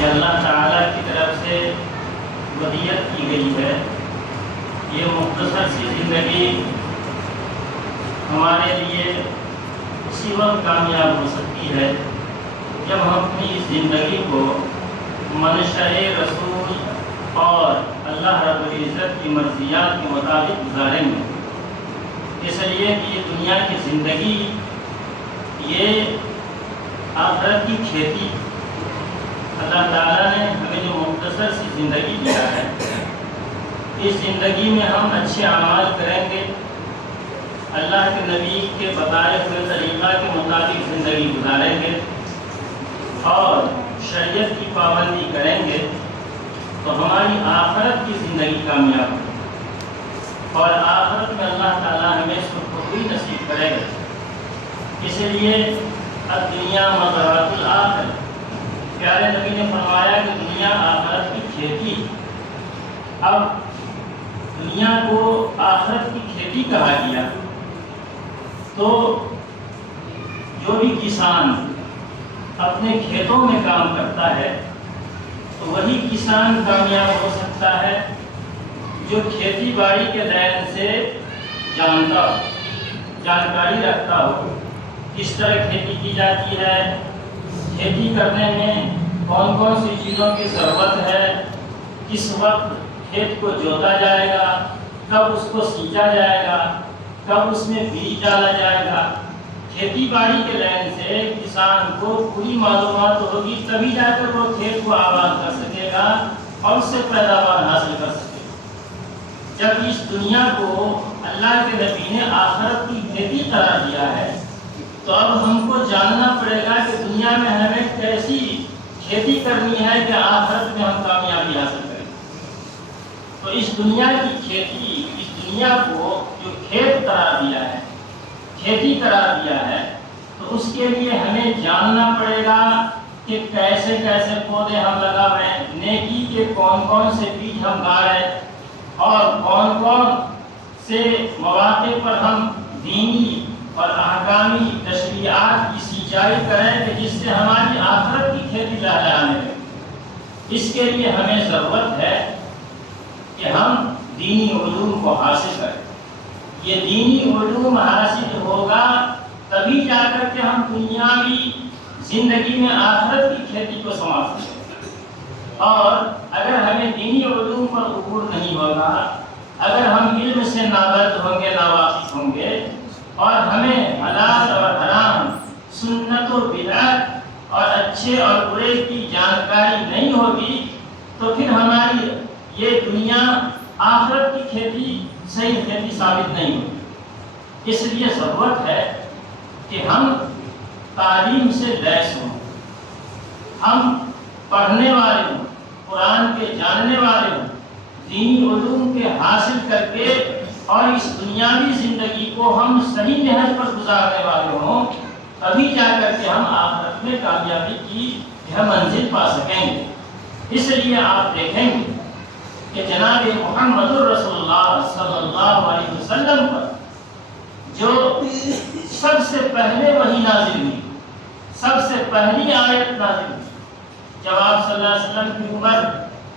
یہ اللہ تعالیٰ کی طرف سے وصیت کی گئی ہے۔ یہ مختصر سی زندگی ہمارے لیے اسی وقت کامیاب ہو سکتی ہے جب ہم اپنی اس زندگی کو منشأ رسول اور اللہ رب العزت کی مرضیات کے مطابق گزاریں گے۔ اس لیے کہ یہ دنیا کی زندگی یہ آخرت کی کھیتی، اللہ تعالیٰ نے ہمیں جو مختصر سی زندگی دیا ہے، اس زندگی میں ہم اچھے اعمال کریں گے، اللہ کے نبی کے بتائے ہوئے طریقہ کے مطابق زندگی گزاریں گے اور شریعت کی پابندی کریں گے تو ہماری آخرت کی زندگی کامیاب ہوگی اور آخرت میں اللہ تعالیٰ ہمیں سرخروی نصیب کرے گا۔ اس لیے الدنیا مزرعۃ الآخرہ، پیارے نبی نے فرمایا کہ دنیا آخرت کی کھیتی۔ اب دنیا کو آخرت کی کھیتی کہا گیا تو جو بھی کسان اپنے کھیتوں میں کام کرتا ہے تو وہی کسان کامیاب ہو سکتا ہے جو کھیتی باڑی کے لین سے جانتا ہو، جانکاری رکھتا ہو، کس طرح کھیتی کی جاتی ہے، کھیتی کرنے میں کون کون سی چیزوں کی ضرورت ہے، کس وقت کھیت کو جوتا جائے گا، کب اس کو سینچا جائے گا، کب اس میں بیج ڈالا جائے گا۔ کھیتی باڑی کے لین سے کسان کو پوری معلومات ہوگی، تبھی جا کر وہ کھیت کو آباد کر سکے گا اور اس سے پیداوار حاصل کر سکے گا۔ جب اس دنیا کو اللہ کے نبی نے آخرت کی کھیتی قرار دیا ہے تو اب ہم کو جاننا پڑے گا کہ دنیا میں ہمیں کیسی کھیتی کرنی ہے کہ آخرت میں ہم کامیابی حاصل کریں۔ تو اس دنیا کی کھیتی، اس دنیا کو جو کھیت قرار دیا ہے، کھیتی قرار دیا ہے، تو اس کے لیے ہمیں جاننا پڑے گا کہ کیسے کیسے پودے ہم لگا رہے ہیں، نیکی کے کون کون سے بیج ہم گا رہے ہیں اور کون کون سے مواقع پر ہم دینی اور احکامی تشریعات کی سینچائی کریں کہ جس سے ہماری آخرت کی کھیتی لہلہانے لگے۔ اس کے لیے ہمیں ضرورت ہے کہ ہم دینی علوم کو حاصل کریں۔ یہ دینی علوم حاصل ہوگا تبھی جا کر کے ہم دنیاوی زندگی میں آخرت کی کھیتی کو سنبھال سکیں۔ اور اگر ہمیں دینی علوم پر عبور نہیں ہوگا، اگر ہم علم سے نابلد ہوں گے، ناواقف ہوں گے اور ہمیں حلال اور حرام، سنت و بدعت اور اچھے اور برے کی جانکاری نہیں ہوگی تو پھر ہماری یہ دنیا آخرت کی کھیتی صحیح کھیتی ثابت نہیں ہوگی۔ اس لیے ضرورت ہے کہ ہم تعلیم سے لیس ہوں، ہم پڑھنے والے ہوں، قرآن کے جاننے والے ہوں، دینی علوم کے حاصل کر کے اور اس دنیاوی زندگی کو ہم صحیح نہج پر گزارنے والے ہوں، تبھی جا کر کے ہم آخرت میں کامیابی کی منزل پا سکیں گے۔ اس لیے آپ دیکھیں گے کہ جناب محمد رسول اللہ صلی اللہ علیہ وسلم پر جو سب سے پہلے وحی نازل ہوئی، سب سے پہلی آیت نازل ہوئی، جب آپ صلی اللہ علیہ وسلم کی عمر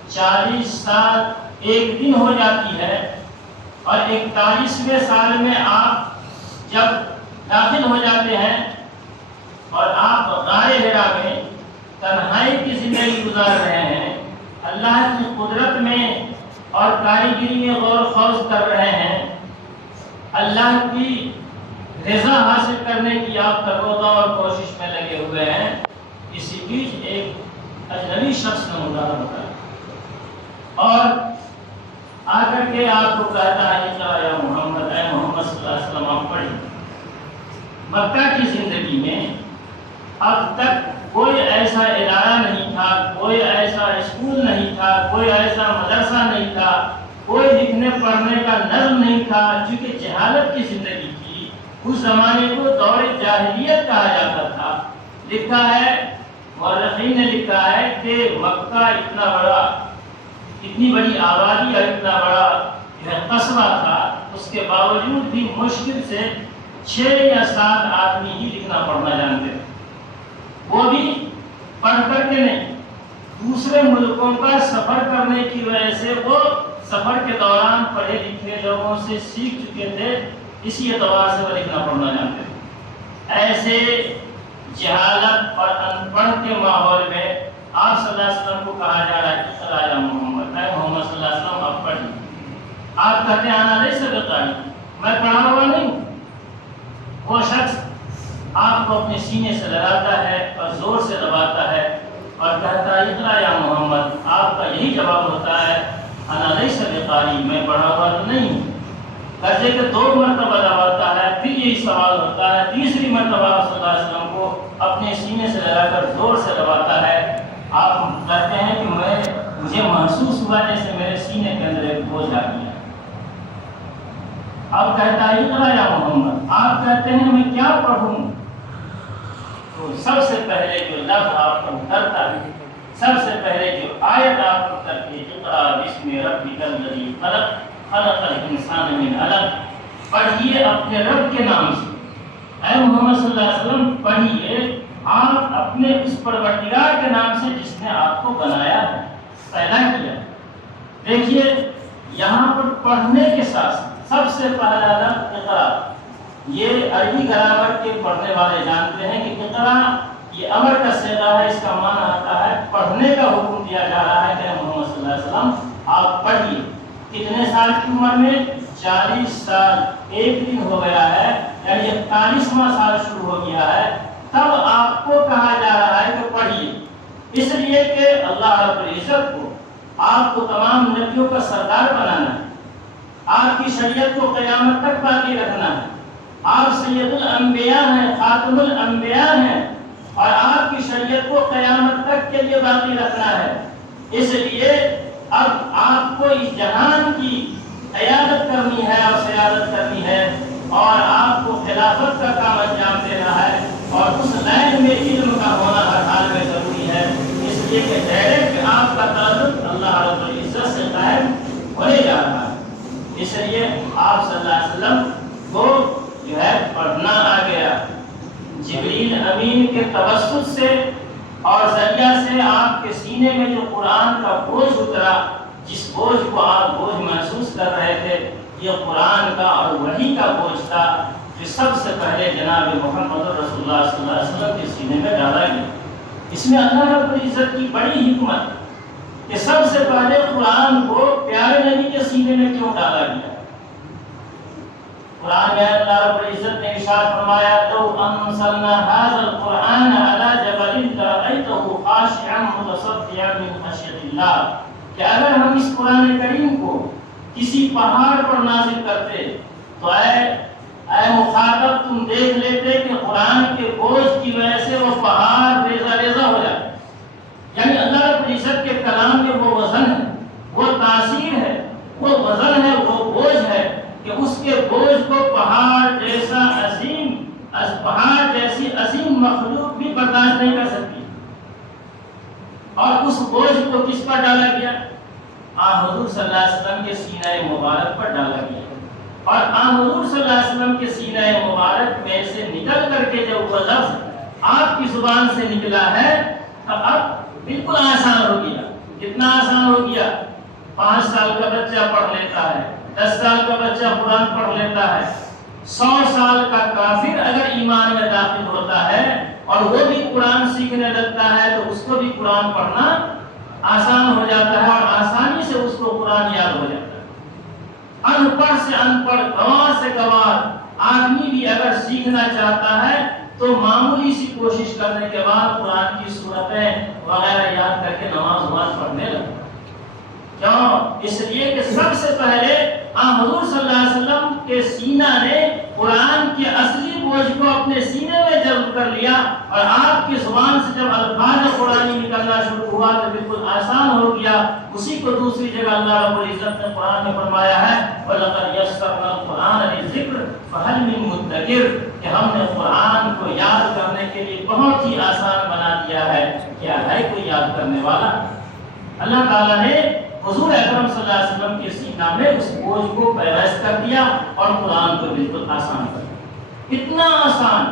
40 سال 1 دن ہو جاتی ہے اور 41ویں سال میں آپ جب داخل ہو جاتے ہیں اور آپ غار حرا میں تنہائی کی زندگی گزار رہے ہیں، اللہ کی قدرت میں اور کاریگری میں غور و خوض کر رہے ہیں، اللہ کی رضا حاصل کرنے کی آپ تروتہ اور کوشش میں لگے ہوئے ہیں، اسی بیچ ایک اجنبی شخص کا مظاہرہ ہوتا ہے اور آ کر کے آپ کو کہتا ہے کہ یا محمد، اے محمد صلی اللہ علیہ وسلم آپ پڑھیں۔ مکہ کی زندگی میں اب تک کوئی ایسا ادارہ نہیں تھا، کوئی ایسا اسکول نہیں تھا، کوئی ایسا مدرسہ نہیں تھا، کوئی لکھنے پڑھنے کا نظم نہیں تھا، چونکہ جہالت کی زندگی تھی۔ اس زمانے کو دور جاہلیت کہا جاتا تھا۔ لکھا ہے، مورخین نے لکھا ہے کہ مکہ اتنا بڑا، اتنی بڑی آبادی اور اتنا بڑا قصبہ تھا، اس کے باوجود بھی مشکل سے 6 یا 7 آدمی ہی لکھنا پڑھنا جانتے تھے، وہ بھی پڑھ کر کے نہیں، دوسرے ملکوں کا سفر کرنے کی وجہ سے وہ سفر کے دوران پڑھے لکھے لوگوں سے سیکھ چکے تھے، اسی اعتبار سے وہ لکھنا پڑھنا جانتے تھے۔ ایسے جہالت اور ان پڑھ کے ماحول میں آپ صلی اللہ علیہ وسلم کو کہا جا رہا ہے کہ صلی اللہ محمد، اے محمد صلی اللہ علیہ وسلم آپ پڑھیں۔ آپ کہتے ہیں آنا نہیں سکتا، میں پڑھا ہوا نہیں ہوں۔ وہ شخص آپ کو اپنے سینے سے لگاتا ہے اور زور سے دباتا ہے اور کہتا ہے اقرا یا محمد، آپ کا یہی جواب ہوتا ہے انا لیس بقاری، میں پڑھا ہوا تو نہیں ہوں۔ کہتے کہ 2 مرتبہ دباتا ہے، پھر یہی سوال ہوتا ہے، تیسری مرتبہ صلی اللہ علیہ وسلم کو اپنے سینے سے لگا کر زور سے دباتا ہے۔ آپ کہتے ہیں کہ مجھے محسوس ہوا جیسے میرے سینے کے اندر ایک بوجھ آ گیا۔ اب کہتا ہے اقرا یا محمد، آپ کہتے ہیں میں کیا پڑھوں؟ تو سب سے پہلے جو لفظ آپ کو اترتا ہے، سب سے پہلے جو آیت آپ کو اترتی ہے، اقرا بسم ربک الذی خلق خلق الانسان من علق، پڑھیے اپنے رب کے نام سے۔ اے محمد صلی اللہ علیہ وسلم پڑھیے آپ اپنے اس پروردگار کے نام سے جس نے آپ کو بنایا ہے، پیدا کیا۔ دیکھیے یہاں پر پڑھنے کے ساتھ سب سے پہلا لفظ اقرا، یہ عربی گرامر کے پڑھنے والے جانتے ہیں کہ اقرا یہ امر کا صیغہ ہے، اس کا معنی آتا ہے پڑھنے کا حکم دیا جا رہا ہے کہ محمد صلی اللہ علیہ وسلم آپ پڑھیے۔ کتنے سال کی عمر میں؟ 40 سال، ایک دن ہو گیا ہے، یعنی 41واں سال شروع ہو گیا ہے، تب آپ کو کہا جا رہا ہے کہ پڑھیے، اس لیے کہ اللہ رب العزت کو آپ کو تمام نبیوں کا سردار بنانا ہے، آپ کی شریعت کو قیامت تک باقی رکھنا ہے، آپ سید الانبیاء ہیں، خاتم الانبیاء ہیں، اور آپ کی شریعت کو قیامت تک کے لیے باقی رکھنا ہے۔ اس لیے اب آپ کو اس جہان کی قیادت کرنی ہے اور سیادت کرنی ہے، اور آپ کو خلافت کا کام انجام دینا ہے، اور اس لائن میں علم کا ہونا ہر حال میں ضروری ہے، اس لیے کہ ڈائریکٹ آپ کا تعلق اللہ رب العزت سے قائم ہونے جا رہا ہے۔ اس لیے آپ صلی اللہ علیہ وسلم کو جو ہے پڑھنا آ گیا، جبریل امین کے توسط سے اور ذریعہ سے آپ کے سینے میں جو قرآن کا بوجھ اترا، جس بوجھ کو آپ بوجھ محسوس کر رہے تھے، یہ قرآن کا اور وحی کا بوجھ تھا جو سب سے پہلے جناب محمد رسول اللہ صلی اللہ علیہ وسلم کے سینے میں ڈالا گیا۔ اس میں اللہ رب العزت کی بڑی حکمت کہ سب سے پہلے قرآن کو پیارے نبی کے سینے میں کیوں ڈالا گیا۔ قرآن میں اللہ رب العزت نے ارشاد فرمایا تو انزلنا هذا القرآن على جبل لرأيته خاشعا متصدعا من خشية الله، کہ اگر ہم اس قرآن کریم کو کسی پہاڑ پر نازل کرتے تو اے مخاطب تم دیکھ لیتے کہ قرآن کے بوجھ کی وجہ سے وہ پہاڑ ریزہ ریزہ ہو جاتے، یعنی اللہ رب العزت کے کلام میں وہ وزن ہے، وہ تاثیر ہے، وہ وزن ہے، وہ بوجھ ہے کہ اس کے بوجھ کو پہاڑ جیسا عظیم، پہاڑ جیسی عظیم مخلوق بھی برداشت نہیں کر سکتی۔ اور اس بوجھ کو کس پر ڈالا گیا؟ حضور صلی اللہ علیہ وسلم کے سینہ مبارک پر ڈالا گیا، اور حضور صلی اللہ علیہ وسلم کے سینہ مبارک میں سے نکل کر کے جب وہ لفظ آپ کی زبان سے نکلا ہے تو اب بالکل آسان ہو گیا۔ کتنا آسان ہو گیا؟ 5 سال کا بچہ پڑھ لیتا ہے، 10 سال کا بچہ قرآن پڑھ لیتا ہے، 100 سال کا کافر اگر ایمان میں داخل ہوتا ہے اور وہ بھی قرآن سیکھنے لگتا ہے تو اس کو بھی قرآن پڑھنا آسان ہو جاتا ہے، اور آسانی سے اس کو قرآن یاد ہو جاتا ہے۔ ان پڑھ سے ان پڑھ، گنوار سے گنوار آدمی بھی اگر سیکھنا چاہتا ہے تو معمولی سی کوشش کرنے کے بعد قرآن کی سورتیں وغیرہ یاد کر کے نماز پڑھنے لگتا ہے۔ کیوں؟ اس لیے کہ سب سے پہلے حضور صلی اللہ علیہ وسلم کے سینہ نے قرآن کے اصلی بوجھ کو اپنے سینے میں جذب کر لیا، اور آپ کی زبان سے جب الفاظ قرآنی نکلنا شروع ہوا تو بالکل آسان ہو گیا۔ اسی کو دوسری جگہ اللہ رب العزت نے قرآن میں فرمایا ہے وَلَقَدْ يَسَّرْنَا الْقُرْآنَ لِلذِّكْرِ فَهَلْ مِن مُدَّكِرٍ، کہ ہم نے قرآن کو یاد کرنے کے لیے بہت ہی آسان بنا دیا ہے، کیا ہے کوئی یاد کرنے والا؟ اللہ تعالیٰ نے حضور اکرم صلی اللہ علیہ وسلم کے سینہ میں اس بوجھ کو پیوست کر دیا اور قرآن کو بالکل آسان کر دیا، اتنا آسان۔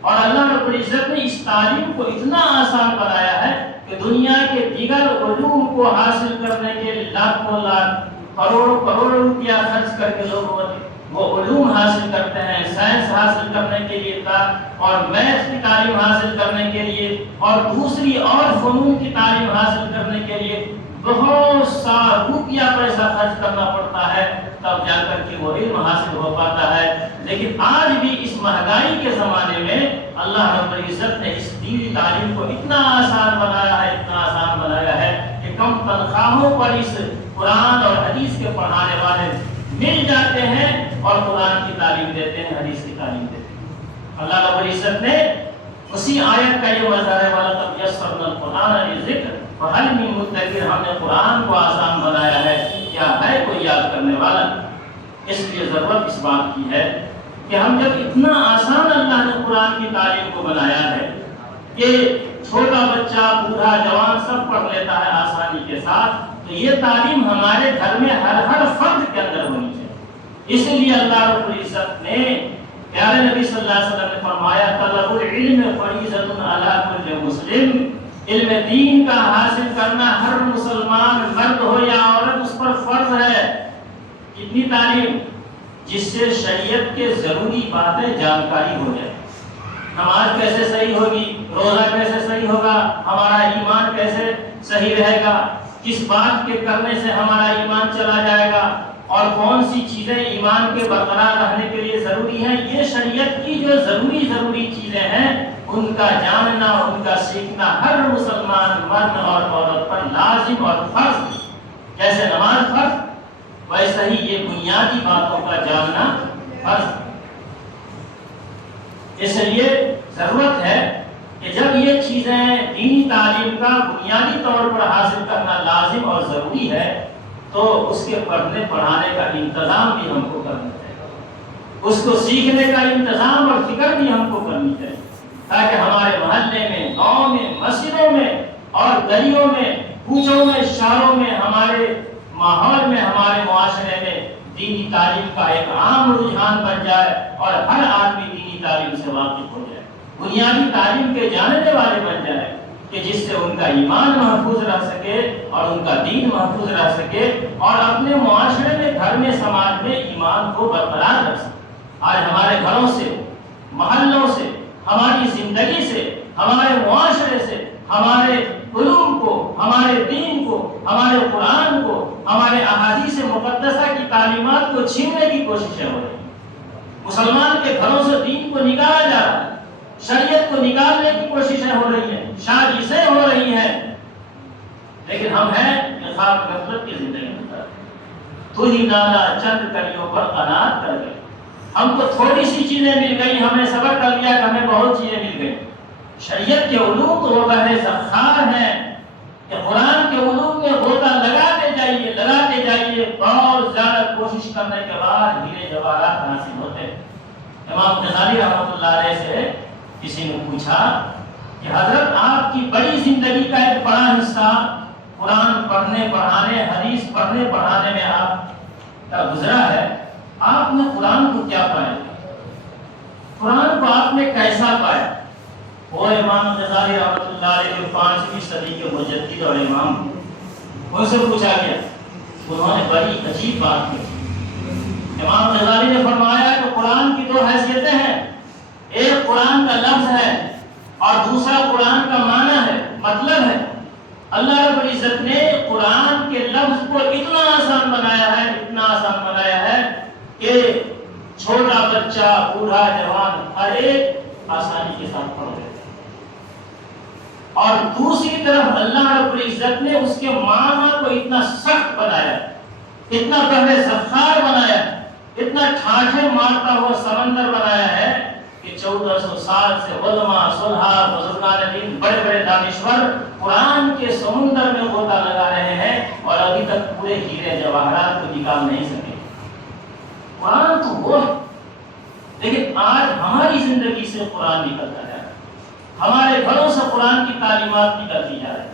اور اللہ رب العزت نے اس تعلیم کو اتنا آسان بنایا ہے کہ دنیا کے دیگر علوم کو حاصل کرنے کے لاکھوں لاکھ کروڑوں کروڑوں روپیہ خرچ کر کے لوگ وہ علوم حاصل کرتے ہیں، سائنس حاصل کرنے کے لیے اور میتھ کی تعلیم حاصل کرنے کے لیے اور دوسری اور فنون کی تعلیم حاصل کرنے کے لیے بہت سا روپیہ پیسہ خرچ کرنا پڑتا ہے، تب جا کر کے وہ علم حاصل ہو پاتا ہے۔ لیکن آج بھی اس مہنگائی کے زمانے میں اللہ رب العزت نے اس دینی تعلیم کو اتنا آسان بنایا ہے، اتنا آسان بنایا ہے کہ کم تنخواہوں پر اس قرآن اور حدیث کے پڑھانے والے مل جاتے ہیں اور قرآن کی تعلیم دیتے ہیں، حدیث کی تعلیم دیتے ہیں۔ اللہ رب العزت نے اسی آیت کا یہ مظہر ہے وَلَقَدْ يَسَّرْنَا الْقُرْآنَ لِلذِّكْرِ فَهَلْ مِن مُدَّكِرٍ، ہم نے قرآن کو آسان بنایا ہے، کیا ہے کوئی یاد کرنے والا؟ اس لیے ضرورت اس بات کی ہے کہ ہم جب اتنا آسان اللہ نے قرآن کی تعلیم کو بنایا ہے کہ چھوٹا بچہ بوڑھا جوان سب پڑھ لیتا ہے آسانی کے ساتھ، تو یہ تعلیم ہمارے گھر میں ہر فرد کے اندر ہونی چاہیے۔ اس لیے اللہ رب العزت نے پیارے نبی صلی اللہ علیہ وسلم نے فرمایا طلب العلم فریضۃ علی کل مسلم، علم دین کا حاصل کرنا ہر مسلمان مرد ہو یا عورت اس پر فرض ہے۔ کتنی تعلیم؟ جس سے شریعت کے ضروری باتیں جانکاری ہو جائے، نماز کیسے صحیح ہوگی، روزہ کیسے صحیح ہوگا، ہمارا ایمان کیسے صحیح رہے گا، کس بات کے کرنے سے ہمارا ایمان چلا جائے گا اور کون سی چیزیں ایمان کے برقرار رہنے کے لیے ضروری ہیں، یہ شریعت کی جو ضروری چیزیں ہیں ان کا جاننا، ان کا سیکھنا ہر مسلمان مرد اور عورت پر لازم اور فرض۔ جیسے نماز فرض، ویسے ہی یہ بنیادی باتوں کا جاننا فرض۔ اس لیے ضرورت ہے کہ جب یہ چیزیں دینی تعلیم کا بنیادی طور پر حاصل کرنا لازم اور ضروری ہے تو اس کے پڑھنے پڑھانے کا انتظام بھی ہم کو کرنا چاہیے، اس کو سیکھنے کا انتظام اور فکر بھی ہم کو کرنی چاہیے، تاکہ ہمارے محلے میں، گاؤں میں، مسجدوں میں اور گلیوں میں، کوچوں میں، شہروں میں، ہمارے ماحول میں، ہمارے معاشرے میں دینی تعلیم کا ایک عام رجحان بن جائے اور ہر آدمی دینی تعلیم سے واقف ہو جائے، بنیادی تعلیم کے جاننے والے بن جائے، کہ جس سے ان کا ایمان محفوظ رہ سکے اور ان کا دین محفوظ رہ سکے اور اپنے معاشرے میں، گھر میں، سماج میں ایمان کو برقرار رکھ سکے۔ آج ہمارے گھروں سے، محلوں سے، ہماری زندگی سے، ہمارے معاشرے سے ہمارے علوم کو، ہمارے دین کو، ہمارے قرآن کو، ہمارے احادیث مقدسہ کی تعلیمات کو چھیننے کی کوششیں ہو رہی ہیں۔ مسلمان کے گھروں سے دین کو نکالا جا رہا ہے، شریعت کو نکالنے کی کوششیں ہو رہی ہیں، سازشیں ہو رہی ہیں، لیکن ہم ہیں کہ خواب غفلت کی زندگی گزار رہے ہیں۔ تو ہی نالا چند کلیوں پر قناعت کر گئے، ہم کو تھوڑی سی چیزیں مل گئی، ہمیں سبق کر لیا کہ ہمیں بہت چیزیں مل گئی۔ شریعت کے علوم تو وہ بڑے زخار ہیں کہ قرآن کے علوم میں غوطہ لگاتے جائیے، بہت زیادہ کوشش کرنے کے بعد ہیرے جواہرات حاصل ہوتے ہیں۔ امام غزالی رحمۃ اللہ علیہ سے کسی نے پوچھا کہ حضرت آپ کی بڑی زندگی کا ایک بڑا حصہ قرآن پڑھنے پڑھانے، حدیث پڑھنے پڑھانے میں آپ کا گزرا ہے، آپ نے قرآن کو کیا پایا، قرآن کو آپ نے کیسا پایا؟ وہ امام غزالی رحمۃ اللہ علیہ جو 5ویں صدی کے مجدد اور امام، ان سے پوچھا گیا، انہوں نے بڑی عجیب بات کی۔ امام غزالی نے فرمایا کہ قرآن کی 2 حیثیتیں ہیں، ایک قرآن کا لفظ ہے اور دوسرا قرآن کا معنی ہے، مطلب ہے۔ اللہ رب العزت نے قرآن کے لفظ کو اتنا آسان بنایا ہے، اتنا آسان بنایا ہے کہ چھوٹا بچہ، بوڑھا، جوان ہر ایک آسانی کے ساتھ پڑھ لیتا ہے، اور دوسری طرف اللہ رب العزت نے اس کے معنی کو اتنا سخت بنایا، اتنا پہلے زخار بنایا، اتنا ٹھاٹھے مارتا ہوا سمندر بنایا ہے کہ 1400 سال سے علماء، صلحاء، بزرگان دین، بڑے بڑے دانشور قرآن کے سمندر میں غوطہ لگا رہے ہیں اور ابھی تک پورے ہیرے جواہرات کو نکال نہیں سکے۔ قرآن تو وہ ہے، لیکن آج ہماری زندگی سے قرآن نکلتا ہے، ہمارے گھروں سے قرآن کی تعلیمات نکلتی جا رہی ہے،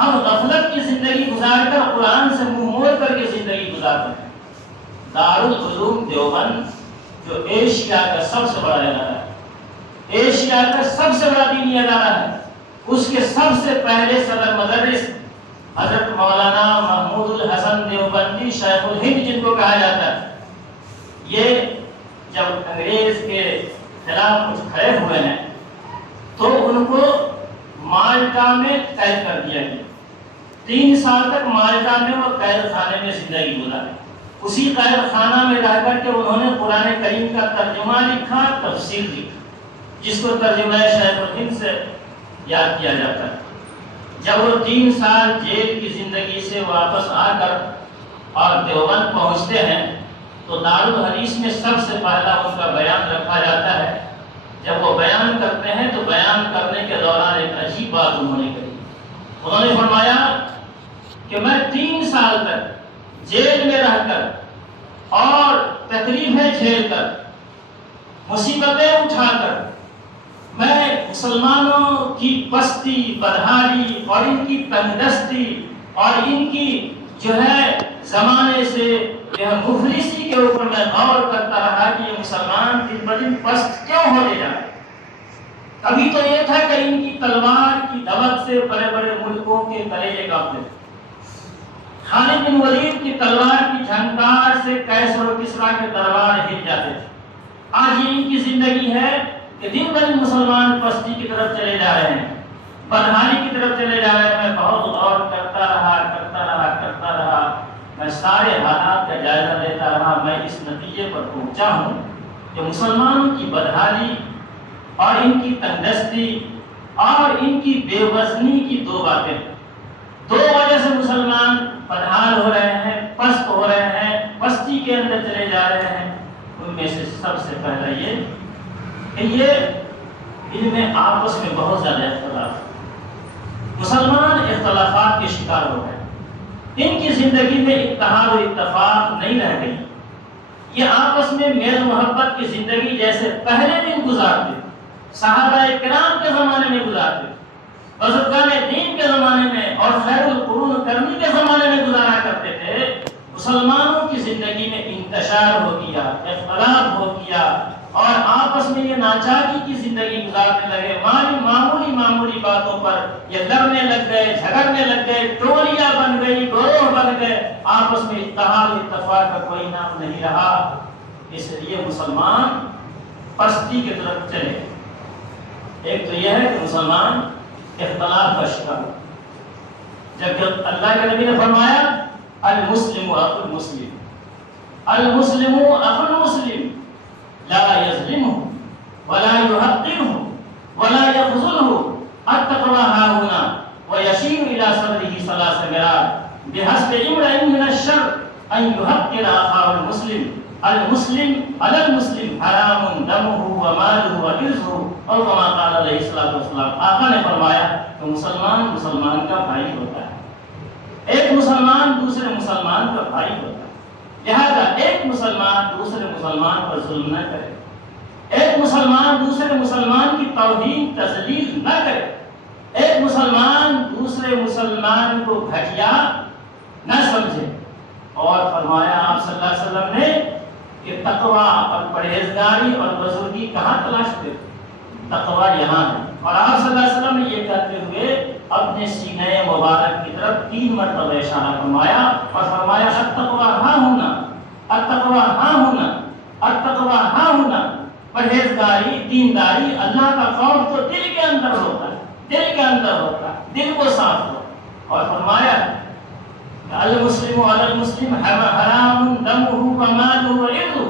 ہم غفلت کی زندگی گزار کر قرآن سے منہ موڑ کر کے زندگی گزارتے ہیں۔ دارالعلوم دیوبند جو ایشیا کا سب سے بڑا ادارہ ہے، ایشیا کا سب سے بڑا دینی ادارہ ہے، اس کے سب سے پہلے صدر حضرت مولانا محمود الحسن دیوبندی شیخ الہند جن کو کہا جاتا ہے، یہ جب انگریز کے خلاف کچھ کھڑے ہوئے ہیں تو ان کو مالٹا میں قید کر دیا گیا۔ 3 سال تک مالٹا میں وہ قید خانے میں زندگی گزاری۔ اسی قید خانہ میں رہ کر کے انہوں نے قرآن کریم کا ترجمہ لکھا، تفسیر لکھا، جس کو ترجمہ شیخ الہند سے یاد کیا جاتا ہے۔ جب وہ 3 سال جیل کی زندگی سے واپس آ کر اور دیوبند پہنچتے ہیں تو دارالحدیث میں سب سے پہلا ان کا بیان رکھا جاتا ہے۔ جب وہ بیان کرتے ہیں تو بیان کرنے کے دوران ایک عجیب بات انہوں نے کہی۔ انہوں نے فرمایا کہ میں 3 سال تک جیل میں رہ کر اور تکلیفیں جھیل کر، مصیبتیں اٹھا کر، میں مسلمانوں کی پستی، بدحالی اور ان کی تنگدستی اور ان کی جو ہے زمانے سے مفلسی کے اوپر میں غور کرتا رہا کہ یہ مسلمان دن بدن پست کیوں ہونے جا رہے۔ کبھی تو یہ تھا کہ ان کی تلوار کی دھمک سے بڑے بڑے ملکوں کے کلیجے کانپتے تھے، خالد بن ولید کی تلوار کی جھنکار سے قیصر و کسریٰ کے دربار ہل جاتے تھے۔ آج یہ ان کی زندگی ہے کہ دن بدن مسلمان پستی کی طرف چلے جا رہے ہیں، بدحالی کی طرف چلے جا رہے ہیں۔ میں بہت غور کرتا رہا، میں سارے حالات کا جائزہ لیتا رہا، میں اس نتیجے پر پہنچا ہوں کہ مسلمانوں کی بدحالی اور ان کی تنگدستی اور ان کی بے وزنی کی 2 باتیں، 2 وجہ سے مسلمان بدحال ہو رہے ہیں، پست ہو رہے ہیں، پستی کے اندر چلے جا رہے ہیں۔ ان میں سے سب سے پہلا یہ کہ یہ ان میں آپس میں بہت زیادہ اختلاف ہے۔ مسلمان اختلافات کے شکار ہو گئے، ان کی زندگی میں اتحاد و اتفاق نہیں رہ گئی۔ یہ آپس میں میل محبت کی زندگی جیسے پہلے دن گزارتے، صحابہ کرام کے زمانے میں گزارتے، بزرگان دین کے زمانے میں اور خیر القرون کرنی کے زمانے میں گزارا کرتے تھے، مسلمانوں کی زندگی میں انتشار ہو گیا، اختلاف ہو گیا اور آپس میں یہ ناچاکی کی زندگی گزارنے لگے۔ معمولی باتوں پر یہ لڑنے لگ گئے، جھگڑنے لگ گئے، ٹولیاں بن گئی، گروہ بن گئے، آپس میں اتحاد و اتفاق کا کوئی نام نہیں رہا۔ اس لیے مسلمان پستی کی طرف چلے۔ ایک تو یہ ہے کہ مسلمان اختلاف کا شکار، جبکہ اللہ کے نبی نے فرمایا المسلم اخو المسلم، المسلم اخو المسلم لا يظلمه ولا يحقره ولا يخذله التقوى ها هنا ويشير الى صدره 3 مرات بحسب امرئ من الشر ان يحقر اخاه المسلم، المسلم على المسلم حرام دمه وماله وعرضه، اور كما قال علیہ الصلوۃ والسلام، آقا نے فرمایا کہ مسلمان مسلمان کا بھائی ہوتا ہے، ایک مسلمان دوسرے مسلمان کا بھائی ہوتا ہے، لہذا ایک مسلمان دوسرے مسلمان پر ظلم نہ کرے، ایک مسلمان دوسرے مسلمان کی توہین تذلیل نہ کرے، ایک مسلمان دوسرے مسلمان کو گھٹیا نہ سمجھے۔ اور فرمایا آپ صلی اللہ علیہ وسلم نے کہ تقویٰ اور پرہیزگاری اور بزرگی کہاں تلاش کرے؟ تقویٰ یہاں ہے۔ اور آپ صلی اللہ علیہ وسلم نے یہ کہتے ہوئے اپنے سینے مبارک کی طرف 3 مرتبہ اشارہ فرمایا اور فرمایا التقویٰ ہاں ہونا، التقویٰ ہاں ہونا، التقویٰ ہاں ہونا۔ پرہیزگاری، دینداری، اللہ کا خوف تو دل کے اندر ہوتا ہے، دل کے اندر ہوتا ہے، دل کو صاف ہو۔ اور فرمایا المسلم علی المسلم حرام دمہ ومالہ وعرضہ،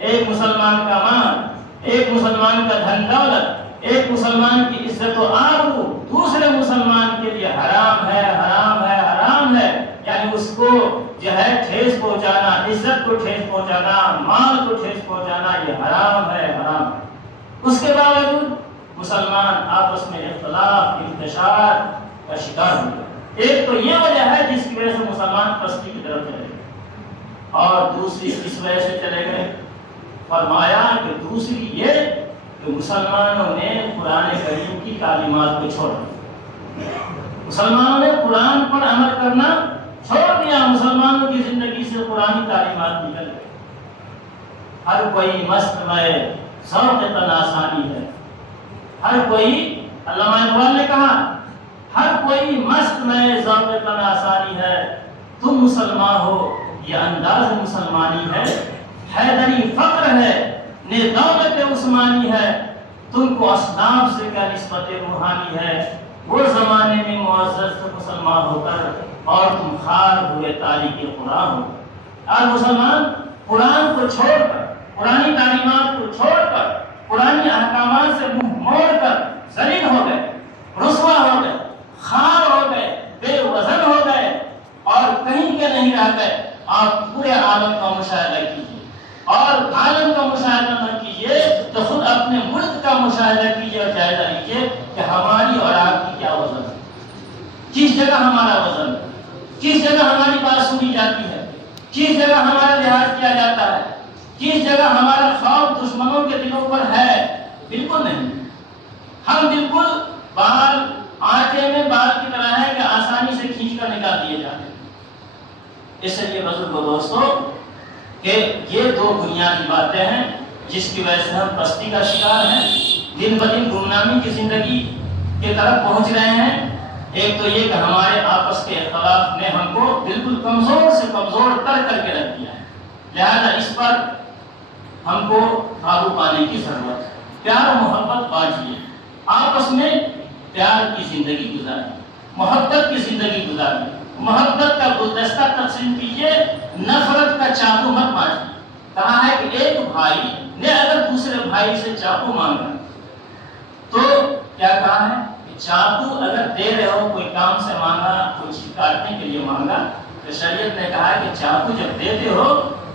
ایک مسلمان کا مال، ایک مسلمان کا دھن دولت، ایک مسلمان کی عزت و آبرو دوسرے مسلمان کے لیے حرام ہے، حرام ہے، حرام ہے۔ یعنی اس کو جو ہے ٹھیس پہنچانا، عزت کو ٹھیس پہنچانا، مال کو ٹھیس پہنچانا، یہ حرام ہے، حرام ہے۔ اس کے باوجود مسلمان آپس میں اختلاف، انتشار کا شکار ہو گئے۔ ایک تو یہ وجہ ہے جس کی وجہ سے مسلمان پستی کی طرف چلے گئے، اور دوسری اس وجہ سے چلے گئے، فرمایا کہ دوسری یہ کہ مسلمانوں نے قرآن کریم کی تعلیمات کو چھوڑ دیا، مسلمانوں نے قرآن پر عمل کرنا چھوڑ دیا، مسلمانوں کی زندگی سے قرآنی تعلیمات نکل گئی۔ ہر کوئی مست میں ذوق تناسانی ہے، ہر کوئی، علامہ اقبال نے کہا ہر کوئی مست نئے ذوق تن آسانی ہے، تم مسلمان ہو یہ انداز مسلمانی ہے، حیدری فقر ہے نے دولت عثمانی ہے، تم کو اصناف سے کیا نسبت روحانی ہے، وہ زمانے میں معزز تھے مسلمان ہو کر اور تم خار ہوئے تاریخ قرآن ہو۔ آج مسلمان قرآن کو چھوڑ کر، پرانی تعلیمات کو چھوڑ کر، پرانی احکامات سے منہ موڑ کر ذلیل ہو گئے، رسوا ہو گئے، خار ہو گئے، بے وزن ہو گئے اور کہیں کے نہیں رہ گئے۔ آپ پورے عالم کا مشاہدہ کیجیے اور عالم کا مشاہدہ نہ کیجیے تو خود اپنے ملک کا مشاہدہ کیجیے اور جائزہ لیجیے کہ ہماری اور آپ کی کیا وزن ہے، کس جگہ ہمارا وزن ہے، کس جگہ ہماری بات سنی جاتی ہے، کس جگہ ہمارا لحاظ کیا جاتا ہے، کس جگہ ہمارا خوف دشمنوں کے دلوں پر ہے۔ بالکل نہیں، ہم بالکل بال آٹے میں بال کی طرح ہے کہ آسانی سے کھینچ کر نکال دیے جاتے ہیں۔ اس لیے بزرگو دوستو کہ یہ دو بنیادی باتیں ہیں جس کی وجہ سے ہم پستی کا شکار ہیں، دن بدن گمنامی کی زندگی کی طرف پہنچ رہے ہیں۔ ایک تو یہ کہ ہمارے آپس کے اختلاف نے ہم کو بالکل کمزور سے کمزور کر کے رکھ دیا ہے، لہذا اس پر ہم کو قابو پانے کی ضرورت ہے۔ پیار و محبت بانٹیے، آپس میں پیار کی زندگی گزاریں، محبت کی زندگی گزاریں، محبت کا گلدستہ تقسیم کیجیے، نفرت کا چاقو مت بانٹیے۔ کہا ہے کہ ایک بھائی نے اگر دوسرے بھائی سے چاقو مانگا تو کیا کہا ہے کہ چاقو اگر دے رہے ہو، کوئی کام سے مانگا، کوئی چیز کاٹنے کے لیے مانگا، تو شریعت نے کہا ہے کہ چاقو جب دیتے ہو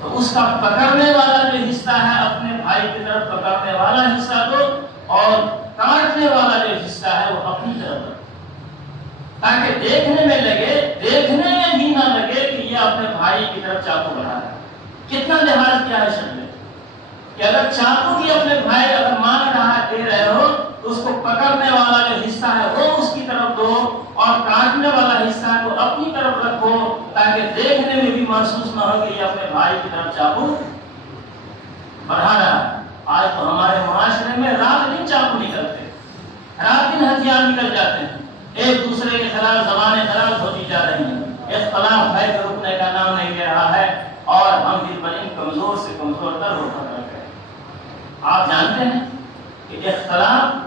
تو اس کا پکڑنے والا جو حصہ ہے اپنے بھائی کی طرف پکڑنے والا حصہ دو اور کاٹنے والا جو حصہ ہے وہ اپنی طرف دو، تاکہ دیکھنے میں بھی نہ لگے کہ یہ اپنے بھائی کی طرف چاقو بڑھا رہا ہے۔ کتنا لحاظ کیا ہے شریعت کہ اگر چاقو بھی اپنے بھائی اگر مانگ رہا ہے، دے رہے ہو تو اس کو پکڑنے والا جو حصہ ہے وہ اس کی طرف دو اور کاٹنے والا حصہ کو اپنی طرف رکھو، تاکہ دیکھنے میں بھی محسوس نہ ہو کہ یہ اپنے بھائی کی طرف چاقو بڑھا رہا ہے۔ آج تو ہمارے معاشرے میں رات دن چاقو نکلتے ہیں، رات دن ہتھیار نکل جاتے ہیں، ایک دوسرے کے خلاف زبانیں دراز ہوتی جا رہی ہیں، اختلاف ہے کہ رکنے کا نام نہیں لے رہا ہے اور ہم دن بدن کمزور سے کمزور تر ہوتا رہ گئے۔ آپ جانتے ہیں کہ اختلاف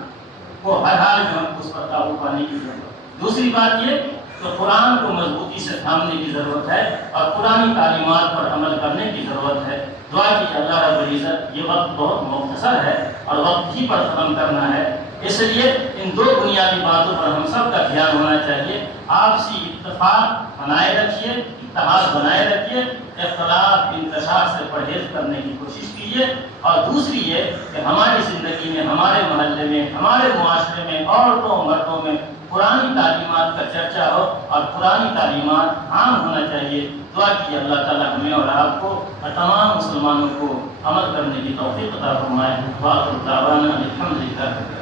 کو ہر حال میں ہم کو اس پر قابو پانے کی ضرورت ہے۔ دوسری بات یہ کہ قرآن کو مضبوطی سے تھامنے کی ضرورت ہے اور پرانی تعلیمات پر عمل کرنے کی ضرورت ہے۔ دعا کی اللہ رب العزت، یہ وقت بہت مختصر ہے اور وقت ہی پر ختم کرنا ہے، اس لیے ان دو بنیادی باتوں پر ہم سب کا دھیان ہونا چاہیے۔ آپسی اتفاق بنائے رکھیے، اتحاد بنائے رکھیے، اختلاف انتشار سے پرہیز کرنے کی کوشش کیجیے، اور دوسری یہ کہ ہماری زندگی میں، ہمارے محلے میں، ہمارے معاشرے میں عورتوں مردوں میں پرانی تعلیمات کا چرچا ہو اور پرانی تعلیمات عام ہونا چاہیے۔ دعا کی اللہ تعالیٰ ہمیں اور آپ کو اور تمام مسلمانوں کو عمل کرنے کی توفیق عطا فرمائے۔ وآخر دعوانا الحمدللہ۔